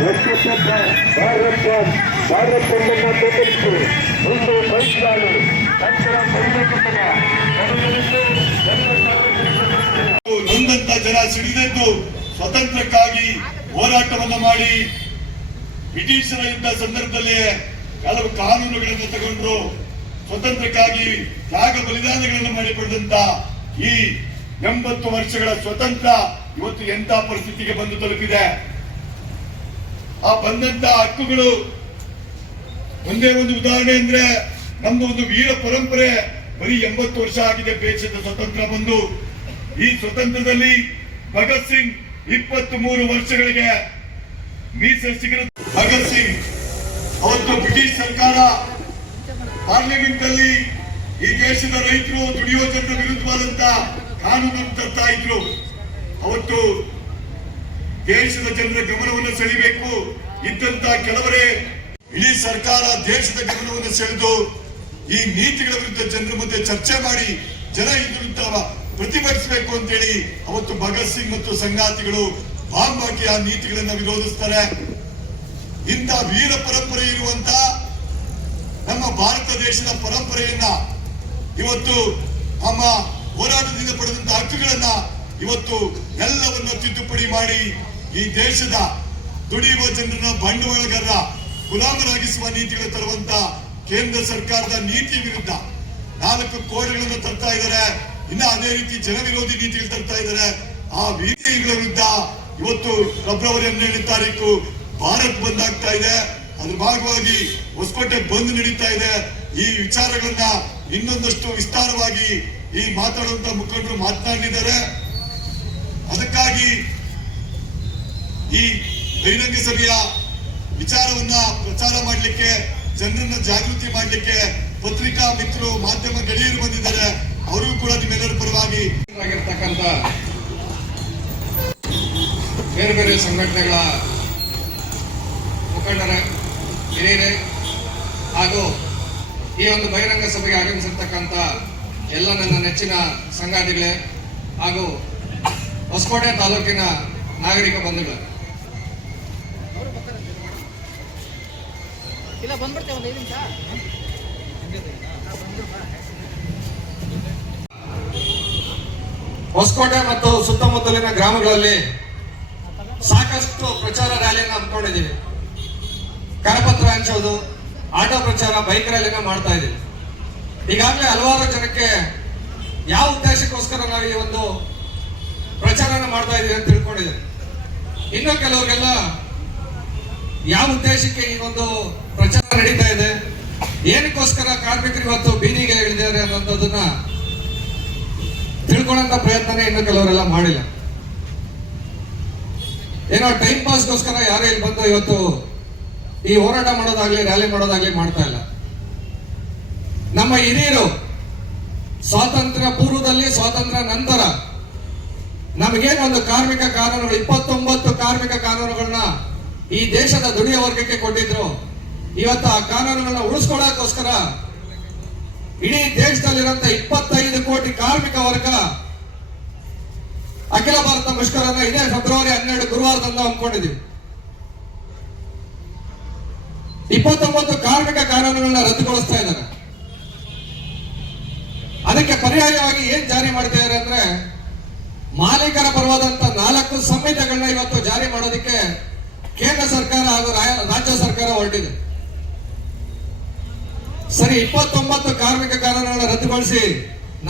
ಒಕ್ಕೂಟ ಭಾರತ ಭಾರತವನ್ನು ಒಂದು ನಂತರ ನೊಂದಂತ ಜನ ಸಿಡಿದೆದ್ದು ಸ್ವತಂತ್ರಕ್ಕಾಗಿ ಹೋರಾಟವನ್ನು ಮಾಡಿ ಬ್ರಿಟಿಷರ ಇದ್ದ ಸಂದರ್ಭದಲ್ಲಿ ಕೆಲವು ಕಾನೂನುಗಳನ್ನು ತಗೊಂಡ್ರು ಸ್ವತಂತ್ರಕ್ಕಾಗಿ ತ್ಯಾಗ ಬಲಿದಾನಗಳನ್ನು ಮಾಡಿಕೊಂಡಂತ ಈ ಎಂಬತ್ತು ವರ್ಷಗಳ ಸ್ವತಂತ್ರ ಇವತ್ತು ಎಂತ ಪರಿಸ್ಥಿತಿಗೆ ಬಂದು ತಲುಪಿದೆ? ಆ ಬಂದಂತ ಹಕ್ಕುಗಳು ಒಂದೇ ಒಂದು ಉದಾಹರಣೆ ಅಂದ್ರೆ ನಮ್ದು ಒಂದು ವೀರ ಪರಂಪರೆ ಬರೀ ಎಂಬತ್ತು ವರ್ಷ ಆಗಿದೆ ದೇಶದ ಸ್ವತಂತ್ರ ಬಂದು. ಈ ಸ್ವತಂತ್ರದಲ್ಲಿ ಭಗತ್ ಸಿಂಗ್ ಇಪ್ಪತ್ತ್ ಮೂರು ವರ್ಷಗಳಿಗೆ ಮೀಸಲು ಭಗತ್ ಸಿಂಗ್ ಅವತ್ತು ಬ್ರಿಟಿಷ್ ಸರ್ಕಾರ ಪಾರ್ಲಿಮೆಂಟ್ ಅಲ್ಲಿ ಈ ದೇಶದ ರೈತರು ದುಡಿಯುವ ಜನರ ವಿರುದ್ಧವಾದಂತ ಕಾನೂನನ್ನು ತರ್ತಾ ಇದ್ರು. ಅವತ್ತು ದೇಶದ ಜನರ ಗಮನವನ್ನು ಸೆಳೆಯಬೇಕು. ಇದ್ದಂತ ಕೆಲವರೇ ಇಡೀ ಸರ್ಕಾರ ದೇಶದ ಗಮನವನ್ನು ಸೆಳೆದು ಈ ನೀತಿಗಳ ವಿರುದ್ಧ ಜನರ ಮುಂದೆ ಚರ್ಚೆ ಮಾಡಿ ಜನ ಹಿಂದಿರುತ್ತ ಪ್ರತಿಭಟಿಸಬೇಕು ಅಂತೇಳಿ ಅವತ್ತು ಭಗತ್ ಸಿಂಗ್ ಮತ್ತು ಸಂಗಾತಿಗಳು ಬಾಂಬ್ ಹಾಕಿ ಆ ನೀತಿಗಳನ್ನ ವಿರೋಧಿಸ್ತಾರೆ. ಇಂಥ ವೀರ ಪರಂಪರೆ ಇರುವಂತ ನಮ್ಮ ಭಾರತ ದೇಶದ ಪರಂಪರೆಯನ್ನ ಇವತ್ತು ನಮ್ಮ ಹೋರಾಟದಿಂದ ಪಡೆದಂತ ಹಕ್ಕುಗಳನ್ನ ಇವತ್ತು ಎಲ್ಲವನ್ನ ತಿದ್ದುಪಡಿ ಮಾಡಿ ಈ ದೇಶದ ದುಡಿಯುವ ಜನರನ್ನ ಬಂಡವಾಳಗಾರರ ಗುಲಾಮರಾಗಿಸುವ ನೀತಿಗಳು ತರುವಂತ ಕೇಂದ್ರ ಸರ್ಕಾರದ ನೀತಿ ವಿರುದ್ಧ ನಾಲ್ಕು ಕೋರಿಗಳನ್ನು ತರ್ತಾ ಇದ್ದಾರೆ. ಇನ್ನ ಅದೇ ರೀತಿ ಜನವಿರೋಧಿ ನೀತಿಗಳು ತರ್ತಾ ಇದ್ದಾರೆ. ಆ ವಿಧಿಗಳ ವಿರುದ್ಧ ಇವತ್ತು ಫೆಬ್ರವರಿ ಹನ್ನೆರಡನೇ ತಾರೀಕು ಭಾರತ್ ಬಂದ್ ಆಗ್ತಾ ಇದೆ. ಅದ್ರ ಭಾಗವಾಗಿ ಹೊಸಕೋಟೆ ಬಂದ್ ನಡೀತಾ ಇದೆ. ಈ ವಿಚಾರಗಳನ್ನ ಇನ್ನೊಂದಷ್ಟು ವಿಸ್ತಾರವಾಗಿ ಈ ಮಾತಾಡುವಂತ ಮುಖಂಡರು ಮಾತನಾಡಿದ್ದಾರೆ ಅದಕ್ಕಾಗಿ ಈ ಬಹಿರಂಗ ಸಭೆಯ ವಿಚಾರವನ್ನ ಪ್ರಚಾರ ಮಾಡಲಿಕ್ಕೆ, ಜನರನ್ನ ಜಾಗೃತಿ ಮಾಡಲಿಕ್ಕೆ ಪತ್ರಿಕಾ ಮಿತ್ರರು, ಮಾಧ್ಯಮ ಗೆಳೆಯರು ಬಂದಿದ್ದಾರೆ. ಅವರಿಗೂ ಕೂಡ ನಿಮ್ಮೆಲ್ಲರ ಪರವಾಗಿ ಬೇರೆ ಬೇರೆ ಸಂಘಟನೆಗಳ ಮುಖಂಡರ ಹಿರಿಯರೇ ಹಾಗೂ ಈ ಒಂದು ಬಹಿರಂಗ ಸಭೆಗೆ ಆಗಮಿಸಿರ್ತಕ್ಕಂಥ ಎಲ್ಲ ನನ್ನ ನೆಚ್ಚಿನ ಸಂಗಾತಿಗಳೇ ಹಾಗೂ ಹೊಸಕೋಟೆ ತಾಲೂಕಿನ ನಾಗರಿಕ ಬಂಧುಗಳೇ. ಇಲ್ಲ ಬಂದ್ಬಿಡ್ತೇವೆ ಒಂದು ಐದು ನಿಮಿಷ. ಹೊಸಕೋಟೆ ಮತ್ತು ಸುತ್ತಮುತ್ತಲಿನ ಗ್ರಾಮಗಳಲ್ಲಿ ಸಾಕಷ್ಟು ಪ್ರಚಾರ ರ್ಯಾಲಿಯನ್ನು ಹಮ್ಮಿಕೊಂಡಿದ್ದೀವಿ. ಕರಪತ್ರ ಹಂಚೋದು, ಆಟೋ ಪ್ರಚಾರ ಬೈಕ್ ರ್ಯಾಲಿನ ಮಾಡ್ತಾ ಇದ್ದೀವಿ. ಈಗಾಗಲೇ ಹಲವಾರು ಜನಕ್ಕೆ ಯಾವ ಉದ್ದೇಶಕ್ಕೋಸ್ಕರ ನಾವು ಈ ಒಂದು ಪ್ರಚಾರನ ಮಾಡ್ತಾ ಇದ್ದೀವಿ ಅಂತ ತಿಳ್ಕೊಂಡಿದ್ದೀವಿ. ಇನ್ನು ಕೆಲವರಿಗೆಲ್ಲ ಯಾವ ಉದ್ದೇಶಕ್ಕೆ ಈ ಒಂದು ಪ್ರಚಾರ ನಡೀತಾ ಇದೆ. ಏನಕ್ಕೋಸ್ಕರ ಕಾರ್ಮಿಕರು ಇವತ್ತು ಬೀದಿಗೆ ಇಳಿದಿದ್ದಾರೆ ಅನ್ನೋದನ್ನ ತಿಳ್ಕೊಳ್ಳಂತ ಪ್ರಯತ್ನನೇ ಇನ್ನು ಕೆಲವರೆಲ್ಲ ಮಾಡಿಲ್ಲ. ಏನೋ ಟೈಮ್ ಪಾಸ್ಗೋಸ್ಕರ ಯಾರೇ ಇಲ್ಲಿ ಬಂದು ಇವತ್ತು ಈ ಹೋರಾಟ ಮಾಡೋದಾಗ್ಲಿ ರ್ಯಾಲಿ ಮಾಡೋದಾಗ್ಲಿ ಮಾಡ್ತಾ ಇಲ್ಲ. ನಮ್ಮ ಹಿರಿಯರು ಸ್ವಾತಂತ್ರ್ಯ ಪೂರ್ವದಲ್ಲಿ, ಸ್ವಾತಂತ್ರ್ಯ ನಂತರ ನಮಗೇನು ಒಂದು ಕಾರ್ಮಿಕ ಕಾನೂನುಗಳು, ಇಪ್ಪತ್ತೊಂಬತ್ತು ಕಾರ್ಮಿಕ ಕಾನೂನುಗಳನ್ನ ಈ ದೇಶದ ದುಡಿಯ ವರ್ಗಕ್ಕೆ ಕೊಟ್ಟಿದ್ರು ಇವತ್ತು ಆ ಕಾನೂನುಗಳನ್ನ ಉಳಿಸ್ಕೊಳ್ಳೋಕೋಸ್ಕರ ಇಡೀ ದೇಶದಲ್ಲಿರುವಂತ ಇಪ್ಪತ್ತೈದು ಕೋಟಿ ಕಾರ್ಮಿಕ ವರ್ಗ ಅಖಿಲ ಭಾರತ ಮುಷ್ಕರನ್ನ ಇದೇ ಫೆಬ್ರವರಿ ಹನ್ನೆರಡು ಗುರುವಾರದಂದು ಹಮ್ಮಿಕೊಂಡಿದ್ದೀವಿ ಇಪ್ಪತ್ತೊಂಬತ್ತು ಕಾರ್ಮಿಕ ಕಾನೂನುಗಳನ್ನ ರದ್ದುಗೊಳಿಸ್ತಾ ಇದ್ದಾರೆ. ಅದಕ್ಕೆ ಪರ್ಯಾಯವಾಗಿ ಏನ್ ಜಾರಿ ಮಾಡ್ತಾ ಇದಾರೆ ಅಂದ್ರೆ ಮಾಲೀಕರ ಪರವಾದಂತ ನಾಲ್ಕು ಸಂಹಿತೆಗಳನ್ನ ಇವತ್ತು ಜಾರಿ ಮಾಡೋದಕ್ಕೆ ಕೇಂದ್ರ ಸರ್ಕಾರ ಹಾಗೂ ರಾಜ್ಯ ಸರ್ಕಾರ ಹೊರಟಿದೆ. ಸರಿ, ಇಪ್ಪತ್ತೊಂಬತ್ತು ಕಾರ್ಮಿಕ ಕಾನೂನುಗಳನ್ನ ರದ್ದುಗೊಳಿಸಿ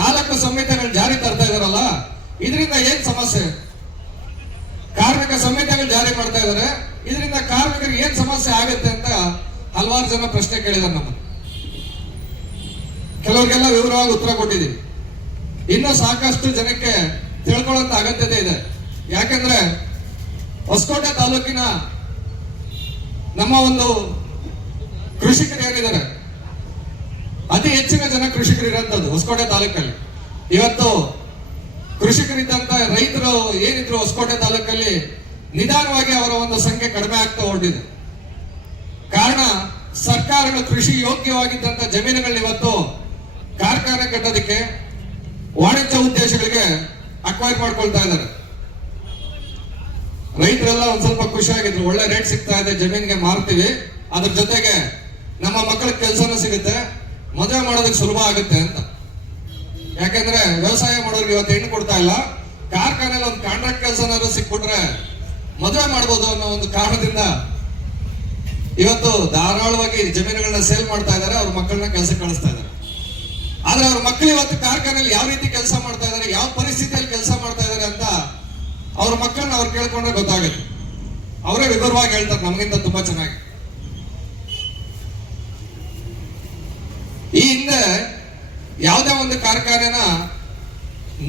ನಾಲ್ಕು ಸಂಹಿತೆಗಳು ಜಾರಿ ತರ್ತಾ ಇದಾರಲ್ಲ, ಇದರಿಂದ ಏನ್ ಸಮಸ್ಯೆ? ಕಾರ್ಮಿಕ ಸಂಹಿತೆಗಳು ಜಾರಿ ಮಾಡ್ತಾ ಇದಾರೆ, ಇದರಿಂದ ಕಾರ್ಮಿಕರಿಗೆ ಏನ್ ಸಮಸ್ಯೆ ಆಗುತ್ತೆ ಅಂತ ಹಲವಾರು ಜನ ಪ್ರಶ್ನೆ ಕೇಳಿದಾರೆ ನಮ್ಮ ಕೆಲವರಿಗೆಲ್ಲ ವಿವರವಾಗಿ ಉತ್ತರ ಕೊಟ್ಟಿದ್ದೀವಿ ಇನ್ನೂ ಸಾಕಷ್ಟು ಜನಕ್ಕೆ ತಿಳ್ಕೊಳ್ಳುವಂತ ಅಗತ್ಯತೆ ಇದೆ. ಯಾಕಂದ್ರೆ ಹೊಸಕೋಟೆ ತಾಲೂಕಿನ ನಮ್ಮ ಒಂದು ಕೃಷಿಕರು ಏನಿದ್ದಾರೆ ಅತಿ ಹೆಚ್ಚಿನ ಜನ ಕೃಷಿಕರು ಹೊಸಕೋಟೆ ತಾಲೂಕಲ್ಲಿ. ಇವತ್ತು ಕೃಷಿಕರಿದ್ದಂತ ರೈತರು ಏನಿದ್ರು ಹೊಸಕೋಟೆ ತಾಲೂಕಲ್ಲಿ ನಿಧಾನವಾಗಿ ಅವರ ಒಂದು ಸಂಖ್ಯೆ ಕಡಿಮೆ ಆಗ್ತಾ ಹೊರಟಿದೆ. ಕಾರಣ, ಸರ್ಕಾರಗಳು ಕೃಷಿ ಯೋಗ್ಯವಾಗಿದ್ದಂತ ಜಮೀನುಗಳನ್ನ ಇವತ್ತು ಕಾರ್ಖಾನೆ ಕಟ್ಟೋದಕ್ಕೆ ವಾಣಿಜ್ಯ ಉದ್ದೇಶಗಳಿಗೆ ಅಕ್ವೈರ್ ಮಾಡ್ಕೊಳ್ತಾ ಇದ್ದಾರೆ. ರೈತರೆಲ್ಲ ಒಂದ್ ಸ್ವಲ್ಪ ಖುಷಿಯಾಗಿದ್ರು. ಒಳ್ಳೆ ರೇಟ್ ಸಿಗ್ತಾ ಇದೆ, ಜಮೀನಿಗೆ ಮಾರ್ತೀವಿ. ಅದ್ರ ಜೊತೆಗೆ ನಮ್ಮ ಮಕ್ಕಳ ಕೆಲಸನೂ ಸಿಗುತ್ತೆ. ಮದುವೆ ಮಾಡೋದಕ್ಕೆ ಸುಲಭ ಆಗುತ್ತೆ ಅಂತ. ಯಾಕಂದ್ರೆ ವ್ಯವಸಾಯ ಮಾಡೋರಿಗೆ ಇವತ್ತು ಹೆಣ್ಣು ಕೊಡ್ತಾ ಇಲ್ಲ. ಕಾರ್ಖಾನೆಯಲ್ಲಿ ಒಂದು ಕಾಂಟ್ರಾಕ್ಟ್ ಕೆಲಸನಾದ್ರು ಸಿಕ್ಬಿಟ್ರೆ ಮದುವೆ ಮಾಡ್ಬೋದು ಅನ್ನೋ ಒಂದು ಕಾರಣದಿಂದ ಇವತ್ತು ಧಾರಾಳವಾಗಿ ಜಮೀನುಗಳನ್ನ ಸೇಲ್ ಮಾಡ್ತಾ ಇದ್ದಾರೆ, ಅವ್ರ ಮಕ್ಕಳನ್ನ ಕೆಲಸ ಕಳಿಸ್ತಾ ಇದ್ದಾರೆ. ಆದ್ರೆ ಅವ್ರ ಮಕ್ಕಳು ಇವತ್ತು ಕಾರ್ಖಾನೆಯಲ್ಲಿ ಯಾವ ರೀತಿ ಕೆಲಸ ಮಾಡ್ತಾ ಇದ್ದಾರೆ, ಯಾವ ಪರಿಸ್ಥಿತಿಯಲ್ಲಿ ಕೆಲಸ ಮಾಡ್ತಾ ಇದ್ದಾರೆ ಅಂತ ಅವ್ರ ಮಕ್ಕಳನ್ನ ಅವ್ರು ಕೇಳ್ಕೊಂಡ್ರೆ ಗೊತ್ತಾಗುತ್ತೆ. ಅವರೇ ವಿವರವಾಗಿ ಹೇಳ್ತಾರೆ, ನಮಗಿಂತ ತುಂಬಾ ಚೆನ್ನಾಗಿ ಈ ಹಿಂದೆ ಯಾವುದೇ ಒಂದು ಕಾರ್ಖಾನೆನ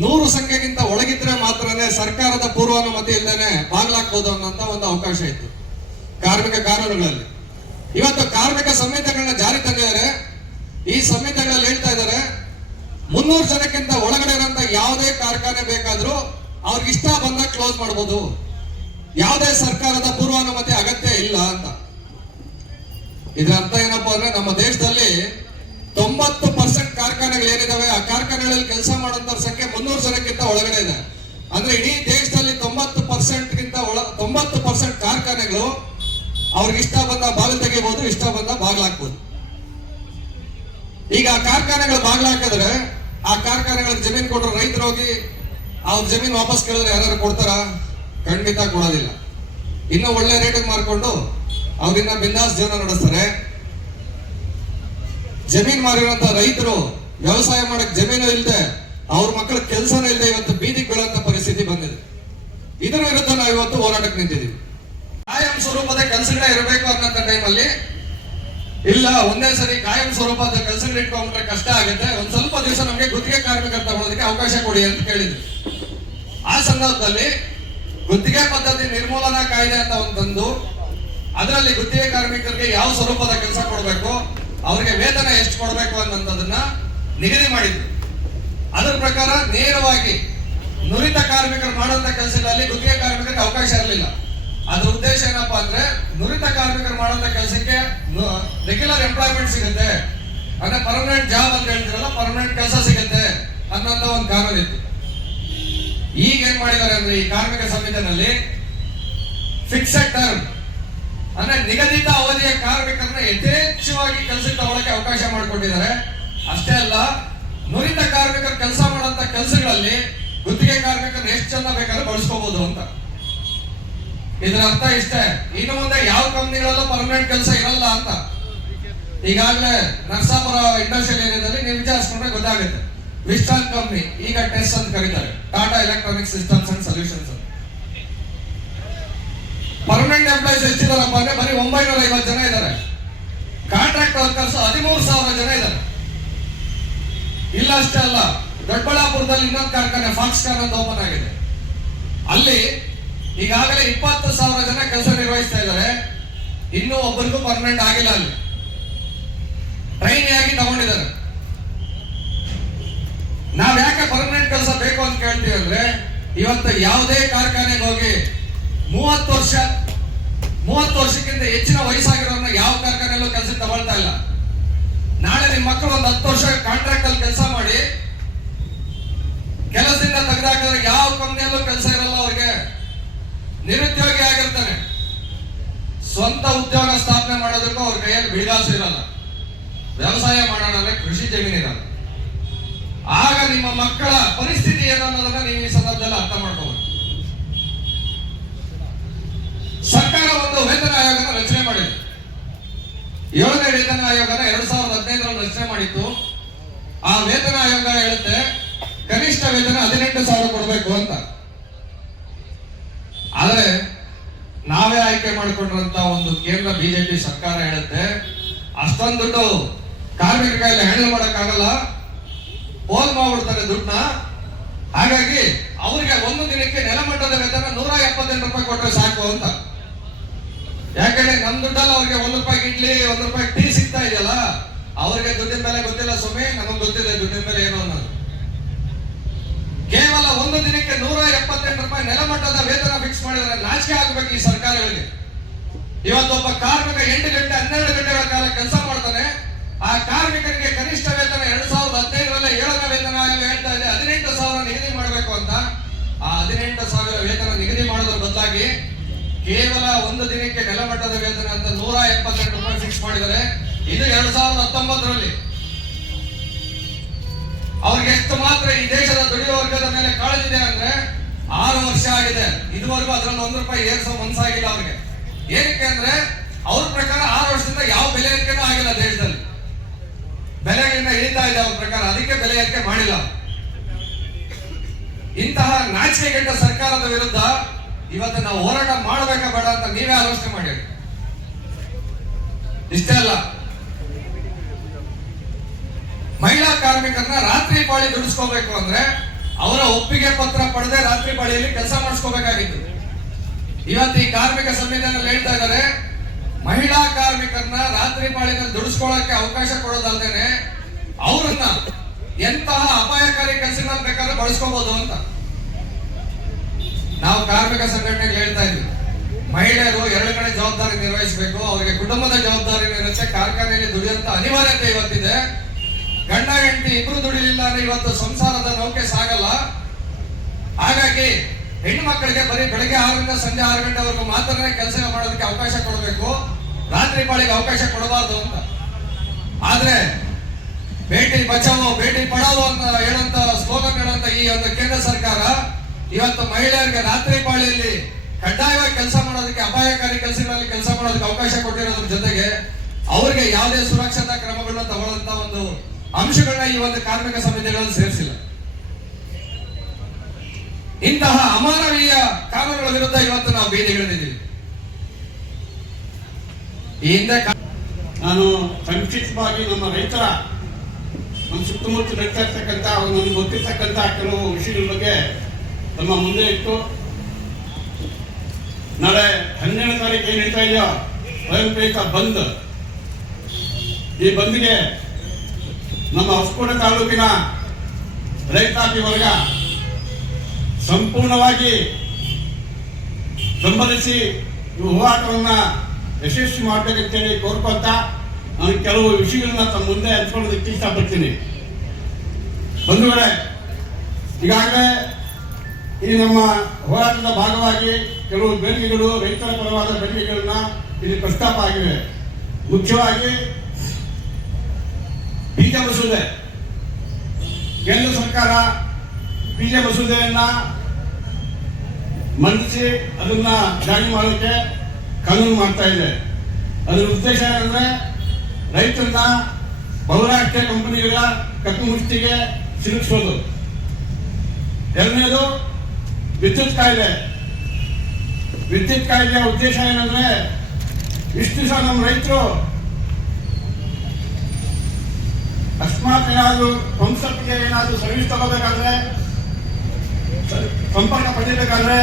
ನೂರು ಸಂಖ್ಯೆಗಿಂತ ಒಳಗಿದ್ರೆ ಮಾತ್ರನೇ ಸರ್ಕಾರದ ಪೂರ್ವಾನುಮತಿ ಇಲ್ಲದೇನೆ ಬಾಗ್ಲಾಕ್ಬೋದು ಅನ್ನೋಂತ ಒಂದು ಅವಕಾಶ ಇತ್ತು. ಕಾರ್ಮಿಕ ಕಾನೂನುಗಳಲ್ಲಿ. ಇವತ್ತು ಕಾರ್ಮಿಕ ಸಂಹಿತೆಗಳನ್ನ ಜಾರಿ ತಂದಿದ್ದಾರೆ. ಈ ಸಂಹಿತೆಗಳಲ್ಲಿ ಹೇಳ್ತಾ ಇದ್ದಾರೆ, ಮುನ್ನೂರು ಜನಕ್ಕಿಂತ ಒಳಗಡೆ ಇರೋಂತ ಯಾವುದೇ ಕಾರ್ಖಾನೆ ಬೇಕಾದ್ರೂ ಅವ್ರಿಗೆ ಇಷ್ಟ ಬಂದಾಗ ಕ್ಲೋಸ್ ಮಾಡ್ಬೋದು. ಯಾವುದೇ ಸರ್ಕಾರದ ಪೂರ್ವಾನುಮತಿ ಅಗತ್ಯ ಇಲ್ಲ ಅಂತ. ಇದರ ಅರ್ಥ ಏನಪ್ಪಾ ಅಂದ್ರೆ ನಮ್ಮ ದೇಶದಲ್ಲಿ ತೊಂಬತ್ತು ಪರ್ಸೆಂಟ್ ಕಾರ್ಖಾನೆಗಳು ಏನಿದಾವೆ, ಆ ಕಾರ್ಖಾನೆಗಳಲ್ಲಿ ಕೆಲಸ ಮಾಡುವಂತ ಸಂಖ್ಯೆ ಮುನ್ನೂರು ಜನಕ್ಕಿಂತ ಒಳಗಡೆ ಇದೆ. ಅಂದ್ರೆ ಇಡೀ ದೇಶದಲ್ಲಿ ತೊಂಬತ್ತು ಪರ್ಸೆಂಟ್ ಗಿಂತ ಒಳ, ತೊಂಬತ್ತು ಪರ್ಸೆಂಟ್ ಕಾರ್ಖಾನೆಗಳು ಅವ್ರಿಗೆ ಇಷ್ಟ ಬಂದ ಬಾಗಿಲು ತೆಗಿಬಹುದು ಇಷ್ಟ ಬಂದ ಬಾಗಿಲು ಹಾಕ್ಬೋದು. ಈಗ ಆ ಕಾರ್ಖಾನೆಗಳು ಬಾಗಿಲು ಹಾಕಿದ್ರೆ, ಆ ಕಾರ್ಖಾನೆಗಳಿಗೆ ಜಮೀನು ಕೊಟ್ಟರು ರೈತರು ಹೋಗಿ ಅವ್ರ ಜಮೀನು ವಾಪಸ್ ಕೇಳಿದ್ರೆ ಯಾರು ಕೊಡ್ತಾರ? ಖಂಡಿತ ಕೊಡೋದಿಲ್ಲ. ಇನ್ನೂ ಒಳ್ಳೆ ರೇಟಿಗೆ ಮಾರ್ಕೊಂಡು ಅವ್ರಿನ್ನ ಬಿಂದಾಸ್ ಜೀವನ ನಡೆಸ್ತಾರೆ. ಜಮೀನ್ ಮಾರಿರುವಂತ ರೈತರು ವ್ಯವಸಾಯ ಮಾಡಕ್ ಜಮೀನು ಇಲ್ಲದೆ ಅವ್ರ ಮಕ್ಕಳ ಕೆಲಸನೂ ಇಲ್ಲದೆ ಇವತ್ತು ಬೀದಿಗೆ ಬೀಳಂತ ಪರಿಸ್ಥಿತಿ ಬಂದಿದೆ. ಇದರ ವಿರುದ್ಧ ನಾವು ಇವತ್ತು ಹೋರಾಟಕ್ಕೆ ನಿಂತಿದ್ದೀವಿ. ಕಾಯಂ ಸ್ವರೂಪದ ಕೆಲಸಗಳೇ ಇರಬೇಕು ಅನ್ನೋಂಥ ಟೈಮಲ್ಲಿ ಇಲ್ಲ, ಒಂದೇ ಸರಿ ಕಾಯಂ ಸ್ವರೂಪದ ಕೆಲಸಗಳು ಇಟ್ಕೊಂಡ್ರೆ ಕಷ್ಟ ಆಗುತ್ತೆ. ಒಂದ್ ಸ್ವಲ್ಪ ದಿವಸ ನಮಗೆ ಗುತ್ತಿಗೆ ಕಾರ್ಮಿಕರು ತಗೊಳ್ಳೋದಕ್ಕೆ ಅವಕಾಶ ಕೊಡಿ ಅಂತ ಕೇಳಿದ್ರು ಆ ಸಂದರ್ಭದಲ್ಲಿ ಗುತ್ತಿಗೆ ಪದ್ಧತಿ ನಿರ್ಮೂಲನಾ ಕಾಯ್ದೆ ಅಂತ ಒಂದು ತಂದು, ಅದರಲ್ಲಿ ಗುತ್ತಿಗೆ ಕಾರ್ಮಿಕರಿಗೆ ಯಾವ ಸ್ವರೂಪದ ಕೆಲಸ ಕೊಡಬೇಕು? ಅವರಿಗೆ ವೇತನ ಎಷ್ಟು ಕೊಡಬೇಕು ಅನ್ನೋದನ್ನ ನಿಗದಿ ಮಾಡಿದ್ರು. ಅದರ ಪ್ರಕಾರ ನೇರವಾಗಿ ನುರಿತ ಕಾರ್ಮಿಕರು ಮಾಡುವಂತ ಕೆಲಸಗಳಲ್ಲಿ ಗುತ್ತಿಗೆ ಕಾರ್ಮಿಕರಿಗೆ ಅವಕಾಶ ಇರಲಿಲ್ಲ. ಅದ್ರ ಉದ್ದೇಶ ಏನಪ್ಪಾ ಅಂದ್ರೆ ನುರಿತ ಕಾರ್ಮಿಕರು ಮಾಡುವಂತ ಕೆಲಸಕ್ಕೆ ರೆಗ್ಯುಲರ್ ಎಂಪ್ಲಾಯ್ಮೆಂಟ್ ಸಿಗುತ್ತೆ. ಅಂದ್ರೆ ಪರ್ಮನೆಂಟ್ ಜಾಬ್ ಅಂತ ಹೇಳ್ತಿರಲ್ಲ ಪರ್ಮನೆಂಟ್ ಕೆಲಸ ಸಿಗುತ್ತೆ ಅನ್ನೋಂತ ಒಂದು ಕಾನೂನು ಇತ್ತು. ಈಗ ಏನ್ ಮಾಡಿದ್ದಾರೆ ಅಂದ್ರೆ ಈ ಕಾರ್ಮಿಕ ಸಂವಿಧಾನದಲ್ಲಿ ಫಿಕ್ಸೆಡ್ ಟರ್ಮ್ ಅಂದ್ರೆ ನಿಗದಿತ ಅವಧಿಯ ಕಾರ್ಮಿಕರನ್ನ ಯಥೇಚ್ಛವಾಗಿ ಕೆಲಸಕ್ಕೆ ತಗೊಳಕ್ಕೆ ಅವಕಾಶ ಮಾಡಿಕೊಟ್ಟಿದ್ದಾರೆ. ಅಷ್ಟೇ ಅಲ್ಲ, ನುರಿತ ಕಾರ್ಮಿಕರು ಕೆಲಸ ಮಾಡುವಂತ ಕೆಲಸಗಳಲ್ಲಿ ಗುತ್ತಿಗೆ ಕಾರ್ಮಿಕರನ್ನ ಎಷ್ಟು ಚಂದ ಬೇಕಾದ್ರೆ ಬಳಸ್ಕೋಬಹುದು ಅಂತ. ಇದರ ಅರ್ಥ ಇಷ್ಟೇ. ಇನ್ನು ಮುಂದೆ ಯಾವ ಕಂಪ್ನಿಗಳಲ್ಲೂ ಪರ್ಮನೆಂಟ್ ಕೆಲಸ ಇರಲ್ಲ ಅಂತ. ಈಗಾಗಲೇ ನರಸಾಪುರ ಇಂಡಸ್ಟ್ರಿಯಲ್ ಏರಿಯಾದಲ್ಲಿ ನೀವು ವಿಚಾರಿಸ್ಕೊಂಡ್ರೆ ಗೊತ್ತಾಗುತ್ತೆ. ವಿಸ್ಟಾನ್ ಕಂಪ್ನಿ ಈಗ ಟೆಸ್ಟ್ ಅಂತ ಕರೀತಾರೆ. Tata electronic systems and solutions permanent employees ಹೆಚ್ಚಿದಾರಪ್ಪ ಅಂದ್ರೆ ಬರೀ ಒಂಬೈನೂರ ಐವತ್ತು ಜನ ಇದ್ದಾರೆ. ಕಾಂಟ್ರಾಕ್ಟ್ ವರ್ಕರ್ಸ್ ಹದಿಮೂರು ಸಾವಿರ ಜನ ಇದ್ದಾರೆ. ಇಲ್ಲ ಅಷ್ಟೇ ಅಲ್ಲ, ದೊಡ್ಡಬಳ್ಳಾಪುರದಲ್ಲಿ ಇನ್ನೊಂದು ಕಾರ್ಖಾನೆ ಫಾಕ್ಸ್ಕಾನ್ ಅಂತ ಓಪನ್ ಆಗಿದೆ. ಅಲ್ಲಿ ಈಗಾಗಲೇ ಇಪ್ಪತ್ತು ಸಾವಿರ ಜನ ಕೆಲಸ ನಿರ್ವಹಿಸ್ತಾ ಇದ್ದಾರೆ. ಇನ್ನೂ ಒಬ್ಬರಿಗೂ ಪರ್ಮನೆಂಟ್ ಆಗಿಲ್ಲ ಅಲ್ಲಿ. ಟ್ರೈನಿಯಾಗಿ ತಗೊಂಡಿದ್ದಾರೆ. ನಾವ್ ಯಾಕೆ ಪರ್ಮನೆಂಟ್ ಕೆಲಸ ಬೇಕು ಅಂತ ಕೇಳ್ತೀವಿ ಅಂದ್ರೆ, ಇವತ್ತು ಯಾವುದೇ ಕಾರ್ಖಾನೆಗೆ ಹೋಗಿ ಮೂವತ್ತು ವರ್ಷ ಮೂವತ್ತು ವರ್ಷಕ್ಕಿಂತ ಹೆಚ್ಚಿನ ವಯಸ್ಸಾಗಿರೋರ್ನ ಯಾವ ಕಾರ್ಖಾನೆಯಲ್ಲೂ ಕೆಲಸ ತಗೊಳ್ತಾ ಇಲ್ಲ. ನಾಳೆ ನಿಮ್ಮ ಮಕ್ಕಳು ಒಂದು ಹತ್ತು ವರ್ಷ ಕಾಂಟ್ರಾಕ್ಟ್ ಅಲ್ಲಿ ಕೆಲಸ ಮಾಡಿ, ಕೆಲಸದಿಂದ ತೆಗೆದಾಕಿದ್ರೆ ಯಾವ ಕಂಪ್ನಿಯಲ್ಲೂ ಕೆಲಸ ಇರಲ್ಲ ಅವ್ರಿಗೆ. ನಿರುದ್ಯೋಗಿ ಆಗಿರ್ತಾನೆ ಸ್ವಂತ ಉದ್ಯೋಗ ಸ್ಥಾಪನೆ ಮಾಡೋದಕ್ಕೂ ಅವ್ರ ಕೈಯಲ್ಲಿ ಬಿಡಿಗಾಸು ಇರಲ್ಲ. ವ್ಯವಸಾಯ ಮಾಡೋಣ ಅಂದ್ರೆ ಕೃಷಿ ಜಮೀನು ಇರಲ್ಲ. ಆಗ ನಿಮ್ಮ ಮಕ್ಕಳ ಪರಿಸ್ಥಿತಿ ಏನು ನೀವು ಈ ಸಂದರ್ಭದಲ್ಲಿ ಅರ್ಥ ಮಾಡ್ಕೋಬೇಕು. ಸರ್ಕಾರ ಒಂದು ವೇತನ ಆಯೋಗನ ರಚನೆ ಮಾಡಿದೆ. ಏಳನೇ ವೇತನ ಆಯೋಗನ ಎರಡ್ ಸಾವಿರದ ಹದಿನೈದರಲ್ಲಿ ರಚನೆ ಮಾಡಿತ್ತು. ಆ ವೇತನ ಆಯೋಗ ಹೇಳುತ್ತೆ, ಕನಿಷ್ಠ ವೇತನ ಹದಿನೆಂಟು ಸಾವಿರ ಕೊಡಬೇಕು ಅಂತ. ಆದ್ರೆ, ನಾವೇ ಆಯ್ಕೆ ಮಾಡಿಕೊಂಡಿರುವಂತ ಒಂದು ಕೇಂದ್ರ ಬಿಜೆಪಿ ಸರ್ಕಾರ ಹೇಳುತ್ತೆ, ಅಷ್ಟೊಂದು ದುಡ್ಡು ಕಾರ್ಮಿಕರ ಕೈಯಲ್ಲಿ ಹ್ಯಾಂಡಲ್ ಮಾಡಕ್ಕಾಗಲ್ಲ. ಪೋಲ್ ಮಾಡ್ಬಿಡ್ತಾರೆ ದುಡ್ಡನ್ನ. ಹಾಗಾಗಿ ಅವರಿಗೆ ಒಂದು ದಿನಕ್ಕೆ ನೆಲಮಟ್ಟದ ವೇತನ ನೂರ ಎಪ್ಪತ್ತೆಂಟು ರೂಪಾಯಿ ಕೊಟ್ಟರೆ ಸಾಕು ಅಂತ. ಯಾಕಂದ್ರೆ ನಮ್ ದುಡ್ಡಲ್ಲಿ ಅವ್ರಿಗೆ ಒಂದ್ ರೂಪಾಯಿ ಇಡ್ಲಿ, ಒಂದ್ ರೂಪಾಯಿ ಟೀ ಸಿಗ್ತಾ ಇದೆಯಲ್ಲ, ಅವ್ರಿಗೆ ದುಡ್ಡಿನ ಮೇಲೆ ಗೊತ್ತಿಲ್ಲ ಸ್ವಾಮಿ, ನಮಗ್ ಗೊತ್ತಿದೆ ದುಡ್ಡಿನ ಮೇಲೆ ಏನು ಅನ್ನೋದು. ಕೇವಲ ಒಂದು ದಿನಕ್ಕೆ ನೂರ ಎಪ್ಪತ್ತೆಂಟು ರೂಪಾಯಿ ನೆಲಮಟ್ಟದ ವೇತನ ಫಿಕ್ಸ್ ಮಾಡಿದ್ರೆ ನಾಚಿಕೆ ಆಗ್ಬೇಕು ಈ ಸರ್ಕಾರಗಳಿಗೆ. ಇವತ್ತು ಒಬ್ಬ ಕಾರ್ಮಿಕ ಎಂಟು ಗಂಟೆ, ಹನ್ನೆರಡು ಗಂಟೆಗಳ ಕಾಲ ಕೆಲಸ ಮಾಡ್ತಾನೆ. ಆ ಕಾರ್ಮಿಕರಿಗೆ ಕನಿಷ್ಠ ವೇತನ ಎರಡ್ ಸಾವಿರದ ಹದಿನೈದರಲ್ಲಿ ಏಳನೇ ವೇತನ ಹೇಳ್ತಾ ಇದೆ, ಹದಿನೆಂಟು ಸಾವಿರ ನಿಗದಿ ಮಾಡಬೇಕು ಅಂತ. ಆ ಹದಿನೆಂಟು ಸಾವಿರ ವೇತನ ನಿಗದಿ ಮಾಡೋದ್ರ ಬದಲಾಗಿ ಕೇವಲ ಒಂದು ದಿನಕ್ಕೆ ನೆಲಮಟ್ಟದ ವೇತನ ಅಂತ ನೂರ ಎಪ್ಪತ್ತೆರಡು ರೂಪಾಯಿ ಫಿಕ್ಸ್ ಮಾಡಿದರೆ ಇದು ಎರಡ್ ಸಾವಿರದ ಹತ್ತೊಂಬತ್ತರಲ್ಲಿ ಅವ್ರಿಗೆ ಎಷ್ಟು ಮಾತ್ರ ಈ ದೇಶದ ದುಡಿಯುವ ವರ್ಗದ ಮೇಲೆ ಕಾಳಜಿದೆ ಅಂದ್ರೆ ಆರು ವರ್ಷ ಆಗಿದೆ. ಇದುವರೆಗೂ ಅದರಲ್ಲಿ ಒಂದು ರೂಪಾಯಿ ಏರ್ಸೋ ಮನ್ಸಾಗಿಲ್ಲ ಅವ್ರಿಗೆ. ಏನಕ್ಕೆ ಅಂದ್ರೆ ಅವ್ರ ಪ್ರಕಾರ ಆರು ವರ್ಷದಿಂದ ಯಾವ ಬೆಲೆ ಏರಿಕೆನೂ ಆಗಿಲ್ಲ ದೇಶದಲ್ಲಿ. ಬೆಲೆಗಳಿಂದ ಇಳಿತಾ ಇದೆ ಅವ್ರ ಪ್ರಕಾರ. ಅದಕ್ಕೆ ಬೆಲೆ ಏರಿಕೆ ಮಾಡಿಲ್ಲ ಇಂತಹ ನಾಚಿಕೆಗೆಟ್ಟ ಸರ್ಕಾರದ ವಿರುದ್ಧ ಇವತ್ತು ನಾವು ಹೋರಾಟ ಮಾಡಬೇಕಾ ಬೇಡ ಅಂತ ನೀವೇ ಆಲೋಚನೆ ಮಾಡಿ ಇಷ್ಟೇ ಅಲ್ಲ, ಮಹಿಳಾ ಕಾರ್ಮಿಕರನ್ನ ರಾತ್ರಿ ಪಾಳಿ ದುಡಿಸ್ಕೋಬೇಕು ಅಂದ್ರೆ ಅವರ ಒಪ್ಪಿಗೆ ಪತ್ರ ಪಡೆದೇ ರಾತ್ರಿ ಪಾಳಿಯಲ್ಲಿ ಕೆಲಸ ಮಾಡಿಸ್ಕೋಬೇಕಾಗಿತ್ತು. ಇವತ್ತು ಈ ಕಾರ್ಮಿಕ ಸಂವಿಧಾನದಲ್ಲಿ ಹೇಳ್ತಾ ಇದ್ದಾರೆ, ಮಹಿಳಾ ಕಾರ್ಮಿಕರನ್ನ ರಾತ್ರಿ ಪಾಳಿನಲ್ಲಿ ದುಡಿಸ್ಕೊಳ್ಳಕ್ಕೆ ಅವಕಾಶ ಕೊಡೋದಲ್ದೇನೆ ಅವರನ್ನ ಎಂತಹ ಅಪಾಯಕಾರಿ ಕೆಲಸಗಳನ್ನ ಬೇಕಾದ್ರೆ ಬಳಸ್ಕೋಬಹುದು ಅಂತ. ನಾವು ಕಾರ್ಮಿಕ ಸಂಘಟನೆಗೆ ಹೇಳ್ತಾ ಇದ್ವಿ. ಮಹಿಳೆಯರು ಎರಡು ಕಡೆ ಜವಾಬ್ದಾರಿ ನಿರ್ವಹಿಸಬೇಕು, ಅವರಿಗೆ ಕುಟುಂಬದ ಜವಾಬ್ದಾರಿ ಇರುತ್ತೆ, ಕಾರ್ಖಾನೆಯಲ್ಲಿ ದುಡಿಯುವಂತ ಅನಿವಾರ್ಯತೆ ಇವತ್ತಿದೆ. ಗಂಡ, ಹೆಂಡತಿ ಇಬ್ರು ದುಡಿಲಿಲ್ಲ ಅಂದ್ರೆ ಇವತ್ತು ಸಂಸಾರದ ನೌಕೆ ಸಾಗಲ್ಲ. ಹಾಗಾಗಿ ಹೆಣ್ಣು ಮಕ್ಕಳಿಗೆ ಬರೀ ಬೆಳಗ್ಗೆ ಆರರಿಂದ ಸಂಜೆ ಆರು ಗಂಟೆವರೆಗೂ ಮಾತ್ರ ಕೆಲಸ ಮಾಡೋದಕ್ಕೆ ಅವಕಾಶ ಕೊಡಬೇಕು. ರಾತ್ರಿ ಪಾಳಿಗೆ ಅವಕಾಶ ಕೊಡಬಾರ್ದು ಅಂತ. ಆದ್ರೆ ಬೇಟಿ ಬಚಾವೋ, ಬೇಟಿ ಪಡಾವೋ ಅಂತ ಹೇಳುವಂತ ಸ್ಲೋಗನ್ ಹೇಳುವಂತ ಈ ಒಂದು ಕೇಂದ್ರ ಸರ್ಕಾರ ಇವತ್ತು ಮಹಿಳೆಯರಿಗೆ ರಾತ್ರಿ ಪಾಳಿಯಲ್ಲಿ ಕಡ್ಡಾಯವಾಗಿ ಕೆಲಸ ಮಾಡೋದಕ್ಕೆ ಅಪಾಯಕಾರಿ ಕೆಲಸಗಳಲ್ಲಿ ಕೆಲಸ ಮಾಡೋದಕ್ಕೆ ಅವಕಾಶ ಕೊಟ್ಟಿರೋದ್ರ ಜೊತೆಗೆ ಅವರಿಗೆ ಯಾವುದೇ ಸುರಕ್ಷತಾ ಕ್ರಮಗಳನ್ನ ತಗೊಳ್ಳಂತ ಒಂದು ಅಂಶಗಳನ್ನ ಈ ಒಂದು ಕಾರ್ಮಿಕ ಸಮಿತಿಗಳಲ್ಲಿ ಸೇರಿಸಿಲ್ಲ. ಇಂತಹ ಅಮಾನವೀಯ ಕಾನೂನುಗಳ ವಿರುದ್ಧ ಇವತ್ತು ನಾವು ಬೀದಿಗಿಳಿದಿದ್ದೀವಿ ಈ ಹಿಂದೆ ನಾನು ಸಂಕ್ಷಿಪ್ತವಾಗಿ ನಮ್ಮ ರೈತರ ನಮ್ಮ ಸುತ್ತಮುತ್ತ ನಡೀತಾ ಇರ್ತಕ್ಕಂಥ ನನಗೆ ಗೊತ್ತಿರ್ತಕ್ಕಂಥ ಕೆಲವು ವಿಷಯಗಳ ಬಗ್ಗೆ ನಮ್ಮ ಮುಂದೆ ಇಟ್ಟು ನಾಳೆ ಹನ್ನೆರಡು ತಾರೀಕು ಏನು ನಡೀತಾ ಇದೆಯೋ? ಸ್ವಯಂ ಪ್ರೇರಿತ ಬಂದ್. ಈ ಬಂದ್ಗೆ ನಮ್ಮ ಹೊಸಕೋಟೆ ತಾಲೂಕಿನ ರೈತಾಪಿ ವರ್ಗ ಸಂಪೂರ್ಣವಾಗಿ ಬೆಂಬಲಿಸಿ ಹೋರಾಟವನ್ನು ಯಶಸ್ವಿ ಮಾಡಬೇಕಂತೇಳಿ ಕೋರ್ಕೊಂತ ನಾನು ಕೆಲವು ವಿಷಯಗಳನ್ನ ತಮ್ಮ ಮುಂದೆ ಹಂಚ್ಕೊಳ್ಳೋದಕ್ಕೆ ಇಷ್ಟಪಡ್ತೀನಿ. ಬಂಧುಗಳೇ, ಈಗಾಗಲೇ ಈ ನಮ್ಮ ಹೋರಾಟದ ಭಾಗವಾಗಿ ಕೆಲವು ಬೇಡಿಕೆಗಳು ರೈತರ ಪರವಾದ ಬೇಡಿಕೆಗಳನ್ನ ಇಲ್ಲಿ ಪ್ರಸ್ತಾಪ ಆಗಿವೆ ಮುಖ್ಯವಾಗಿ ಬೀಜ ಮಸೂದೆ. ಕೇಂದ್ರ ಸರ್ಕಾರ ಬೀಜ ಮಸೂದೆಯನ್ನ ಮಂಡಿಸಿ ಅದನ್ನ ಜಾರಿ ಮಾಡೋಕ್ಕೆ ಕಾನೂನು ಮಾಡ್ತಾ ಇದೆ. ಅದರ ಉದ್ದೇಶ ಏನಂದ್ರೆ ರೈತರನ್ನ ಬಹುರಾಷ್ಟ್ರೀಯ ಕಂಪನಿಗಳ ಕಟ್ಟುಮುಷ್ಟಿಗೆ ಸಿಲುಕಿಸೋದು. ಎರಡನೇದು ವಿದ್ಯುತ್ ಕಾಯ್ದೆ. ವಿದ್ಯುತ್ ಕಾಯ್ದೆಯ ಉದ್ದೇಶ ಏನಂದ್ರೆ, ಇಷ್ಟು ದಿವಸ ನಮ್ಮ ರೈತರು ಅಕಸ್ಮಾತ್ ಏನಾದರೂ ಪಂಪ್ಸಪ್ಗೆ ಏನಾದರೂ ಸರ್ವಿಸ್ ತಗೋಬೇಕಾದ್ರೆ, ಸಂಪರ್ಕ ಪಡೀಬೇಕಾದ್ರೆ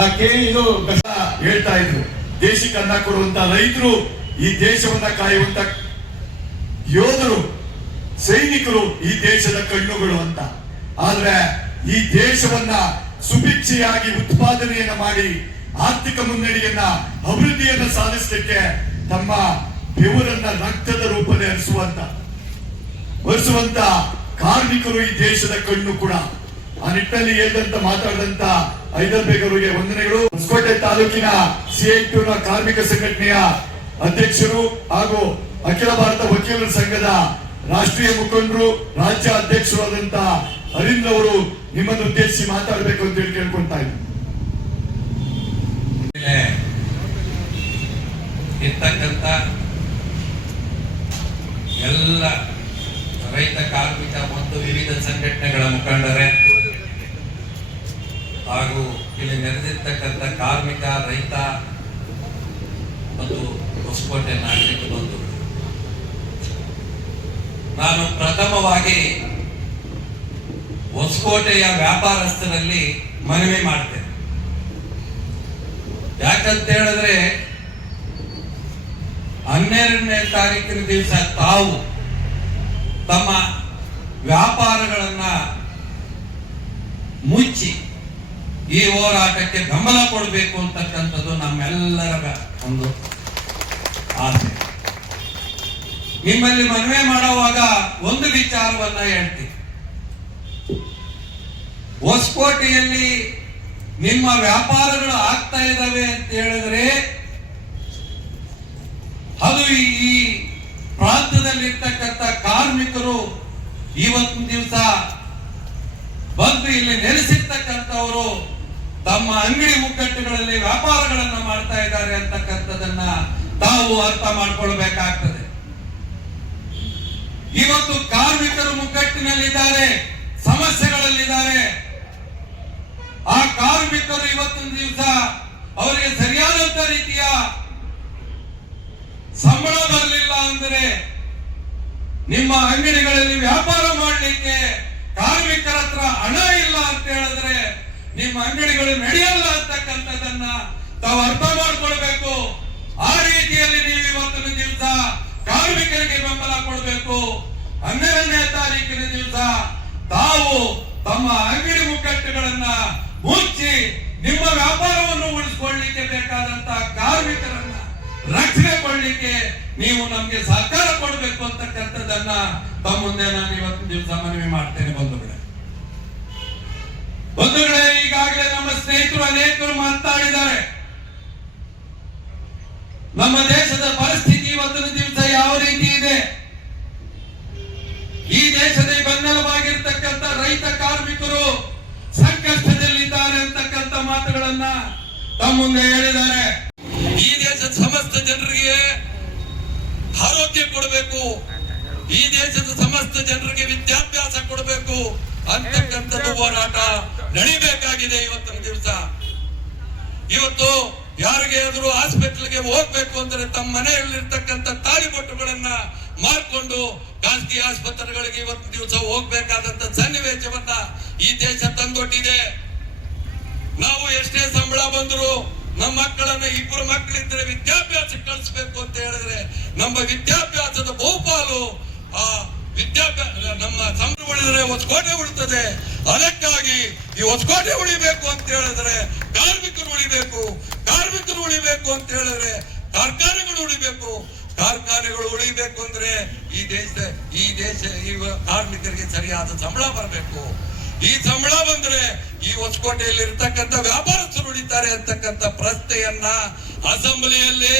ಆ ಕೆ ಇದು ಹೇಳ್ತಾ ಇದ್ರು, ದೇಶಕ್ಕೆ ಅನ್ನ ಕೊಡುವಂತ ರೈತರು ಈ ದೇಶವನ್ನ ಕಾಯುವಂತ ಯೋಧರು ಸೈನಿಕರು ಈ ದೇಶದ ಕಣ್ಣುಗಳು ಅಂತ. ಆದ್ರೆ ಈ ದೇಶವನ್ನ ಸುಭಿಕ್ಷೆಯಾಗಿ ಉತ್ಪಾದನೆಯನ್ನ ಮಾಡಿ ಆರ್ಥಿಕ ಮುನ್ನಡೆಯನ್ನ, ಅಭಿವೃದ್ಧಿಯನ್ನ ಸಾಧಿಸಲಿಕ್ಕೆ ತಮ್ಮ ಬೆವರನ್ನ ರಕ್ತದ ರೂಪದಲ್ಲಿ ಹರಿಸುವಂತ ಹರಿಸುವಂತ ಕಾರ್ಮಿಕರು ಈ ದೇಶದ ಕಣ್ಣು ಕೂಡ. ಆ ನಿಟ್ಟಿನಲ್ಲಿ ಏನಂತ ಮಾತಾಡಿದಂತ ಐದರ್ಬೇಗರಿಗೆ ವಂದನೆಗಳು. ಹೊಸಕೋಟೆ ತಾಲೂಕಿನ ಸಿಐಟಿನ ಕಾರ್ಮಿಕ ಸಂಘಟನೆಯ ಅಧ್ಯಕ್ಷರು ಹಾಗೂ ಅಖಿಲ ಭಾರತ ವಕೀಲರ ಸಂಘದ ರಾಷ್ಟ್ರೀಯ ಮುಖಂಡರು ರಾಜ್ಯ ಅಧ್ಯಕ್ಷರಾದಂತ ಅರವಿಂದ್ ಅವರು ನಿಮ್ಮನ್ನು ಉದ್ದೇಶಿಸಿ ಮಾತಾಡಬೇಕು ಅಂತ ಹೇಳಿ ಕೇಳ್ಕೊಂತಾ ಇದ್ದೀನಿ ಎಲ್ಲ ರೈತ ಕಾರ್ಮಿಕ ಮತ್ತು ವಿವಿಧ ಸಂಘಟನೆಗಳ ಮುಖಂಡರೇ ಹಾಗೂ ಇಲ್ಲಿ ನೆರೆದಿರ್ತಕ್ಕಂಥ ಕಾರ್ಮಿಕ, ರೈತ ಮತ್ತು ಹೊಸಕೋಟೆ ನಾಗರಿಕ ಬಂಧುಗಳು. ನಾನು ಪ್ರಥಮವಾಗಿ ಹೊಸಕೋಟೆಯ ವ್ಯಾಪಾರಸ್ಥರಲ್ಲಿ ಮನವಿ ಮಾಡ್ತೇನೆ. ಯಾಕಂತ ಹೇಳಿದ್ರೆ ಹನ್ನೆರಡನೇ ತಾರೀಕಿನ ದಿವಸ ತಾವು ತಮ್ಮ ವ್ಯಾಪಾರಗಳನ್ನ ಮುಚ್ಚಿ ಈ ಹೋರಾಟಕ್ಕೆ ಬೆಂಬಲ ಕೊಡಬೇಕು ಅಂತಕ್ಕಂಥದ್ದು ನಮ್ಮೆಲ್ಲರ ಒಂದು ಆಸೆ. ನಿಮ್ಮಲ್ಲಿ ಮನವಿ ಮಾಡುವಾಗ ಒಂದು ವಿಚಾರವನ್ನ ಹೇಳ್ತೀನಿ. ಹೊಸಕೋಟೆಯಲ್ಲಿ ನಿಮ್ಮ ವ್ಯಾಪಾರಗಳು ಆಗ್ತಾ ಇದ್ದಾವೆ ಅಂತ ಹೇಳಿದ್ರೆ, ಅದು ಈ ಪ್ರಾಂತದಲ್ಲಿರ್ತಕ್ಕಂಥ ಕಾರ್ಮಿಕರು ಇವತ್ತು ದಿವಸ ಬಂದು ಇಲ್ಲಿ ನೆಲೆಸಿರ್ತಕ್ಕಂಥವರು ತಮ್ಮ ಅಂಗಡಿ ಮುಗ್ಗಟ್ಟುಗಳಲ್ಲಿ ವ್ಯಾಪಾರಗಳನ್ನ ಮಾಡ್ತಾ ಇದ್ದಾರೆ ಅಂತಕ್ಕಂಥದನ್ನ ತಾವು ಅರ್ಥ ಮಾಡ್ಕೊಳ್ಬೇಕಾಗ್ತದೆ. ಇವತ್ತು ಕಾರ್ಮಿಕರು ಮುಗ್ಗಟ್ಟಿನಲ್ಲಿದ್ದಾರೆ ಸಮಸ್ಯೆಗಳಲ್ಲಿದ್ದಾರೆ. ಆ ಕಾರ್ಮಿಕರು ಇವತ್ತಿನ ದಿವಸ ಅವರಿಗೆ ಸರಿಯಾದಂತ ರೀತಿಯ ಸಂಬಳ ಬರಲಿಲ್ಲ ಅಂದರೆ ನಿಮ್ಮ ಅಂಗಡಿಗಳಲ್ಲಿ ವ್ಯಾಪಾರ ಮಾಡಲಿಕ್ಕೆ ಕಾರ್ಮಿಕರ ಹತ್ರ ಹಣ ಇಲ್ಲ ಅಂತ ಹೇಳಿದ್ರೆ ನಿಮ್ಮ ಅಂಗಡಿಗಳು ನಡೆಯಲ್ಲ ಅಂತಕ್ಕಂಥದ್ದನ್ನ ತಾವು ಅರ್ಥ ಮಾಡ್ಕೊಳ್ಬೇಕು. ಆ ರೀತಿಯಲ್ಲಿ ನೀವು ಇವತ್ತಿನ ದಿವಸ ಕಾರ್ಮಿಕರಿಗೆ ಬೆಂಬಲ ಕೊಡಬೇಕು. ಹನ್ನೆರಡನೇ ತಾರೀಕಿನ ದಿವಸ ತಾವು ತಮ್ಮ ಅಂಗಡಿ ಮುಗ್ಗಟ್ಟುಗಳನ್ನ ಮುಚ್ಚಿ ನಿಮ್ಮ ವ್ಯಾಪಾರವನ್ನು ಉಳಿಸ್ಕೊಳ್ಳಿಕ್ಕೆ ಬೇಕಾದಂತಹ ಕಾರ್ಮಿಕರನ್ನ ರಕ್ಷಣೆ ಕೊಡ್ಲಿಕ್ಕೆ ನೀವು ನಮ್ಗೆ ಸಹಕಾರ ಕೊಡಬೇಕು ಅಂತಕ್ಕಂಥದ್ದನ್ನ ತಮ್ಮ ಮುಂದೆ ನಾನು ಇವತ್ತು ದಿವಸ ಮನವಿ ಮಾಡ್ತೇನೆ ಬಂಧುಗಳೇ. ಬಂಧುಗಳೇ, ಈಗಾಗಲೇ ನಮ್ಮ ಸ್ನೇಹಿತರು ಅನೇಕರು ಮಾತಾಡಿದ್ದಾರೆ. ನಮ್ಮ ದೇಶದ ಪರಿಸ್ಥಿತಿ ಇವತ್ತಿನ ಯಾವ ರೀತಿ ಇದೆ? ಈ ದೇಶದ ಬೆನ್ನೆಲುಬಾಗಿರ್ತಕ್ಕಂಥ ರೈತ ಕಾರ್ಮಿಕರು ಸಂಕಷ್ಟದಲ್ಲಿದ್ದಾರೆ ಅಂತಕ್ಕಂಥ ಮಾತುಗಳನ್ನ ತಮ್ಮ ಮುಂದೆ ಹೇಳಿದ್ದಾರೆ. ಈ ದೇಶದ ಸಮಸ್ತ ಜನರಿಗೆ ಆರೋಗ್ಯ ಕೊಡಬೇಕು. ಈ ದೇಶದ ಸಮಸ್ತ ಜನರಿಗೆ ವಿದ್ಯಾಭ್ಯಾಸ ಕೊಡಬೇಕು ಅಂತಕ್ಕಂಥದ್ದು ಹೋರಾಟ ನಡಿಬೇಕಾಗಿದೆ ಇವತ್ತಿನ ದಿವಸ. ಇವತ್ತು ಯಾರಿಗೆ ಆದರೂ ಹಾಸ್ಪಿಟಲ್ಗೆ ಹೋಗ್ಬೇಕು ಅಂದ್ರೆ ತಮ್ಮ ಮನೆಯಲ್ಲಿರ್ತಕ್ಕಂಥ ತಾಳಿಪಟ್ಟುಗಳನ್ನ ಮಾರ್ಕೊಂಡು ಖಾಸಗಿ ಆಸ್ಪತ್ರೆಗಳಿಗೆ ಇವತ್ತು ದಿವಸ ಹೋಗ್ಬೇಕಾದಂತ ಸನ್ನಿವೇಶವನ್ನ ಈ ದೇಶ ತಂದೊಡ್ಡಿದೆ ನಾವು ಎಷ್ಟೇ ಸಂಬಳ ಬಂದ್ರು ನಮ್ಮ ಮಕ್ಕಳನ್ನ ಇಬ್ಬರು ಮಕ್ಕಳಿದ್ರೆ ವಿದ್ಯಾಭ್ಯಾಸ ಕಳಿಸ್ಬೇಕು ಅಂತ ಹೇಳಿದ್ರೆ ನಮ್ಮ ವಿದ್ಯಾಭ್ಯಾಸದ ಬಹುಪಾಲು ಆ ವಿದ್ಯಾಭ್ಯಾಸ ನಮ್ಮ ಸಂಬಳ ಉಳಿದ್ರೆ ಹೊಸಕೋಟೆ ಉಳಿತದೆ. ಅದಕ್ಕಾಗಿ ಈ ಹೊಸಕೋಟೆ ಉಳಿಬೇಕು ಅಂತ ಹೇಳಿದ್ರೆ ಕಾರ್ಮಿಕರು ಉಳಿಬೇಕು. ಕಾರ್ಮಿಕರು ಉಳಿಬೇಕು ಅಂತ ಹೇಳಿದ್ರೆ ಕಾರ್ಖಾನೆಗಳು ಉಳಿಬೇಕು. ಕಾರ್ಖಾನೆಗಳು ಉಳಿಬೇಕು ಅಂದ್ರೆ ಈ ದೇಶ ಈ ದೇಶ, ಈ ಕಾರ್ಮಿಕರಿಗೆ ಸರಿಯಾದ ಸಂಬಳ ಬರಬೇಕು. ಈ ಸಂಬಳ ಬಂದ್ರೆ ಈ ಹೊಸಕೋಟೆಯಲ್ಲಿ ಇರ್ತಕ್ಕಂಥ ವ್ಯಾಪಾರಸ್ಥರು ಉಳಿತಾರೆ ಅಂತಕ್ಕಂಥ ಪ್ರಶ್ನೆಯನ್ನ ಅಸೆಂಬ್ಲಿಯಲ್ಲಿ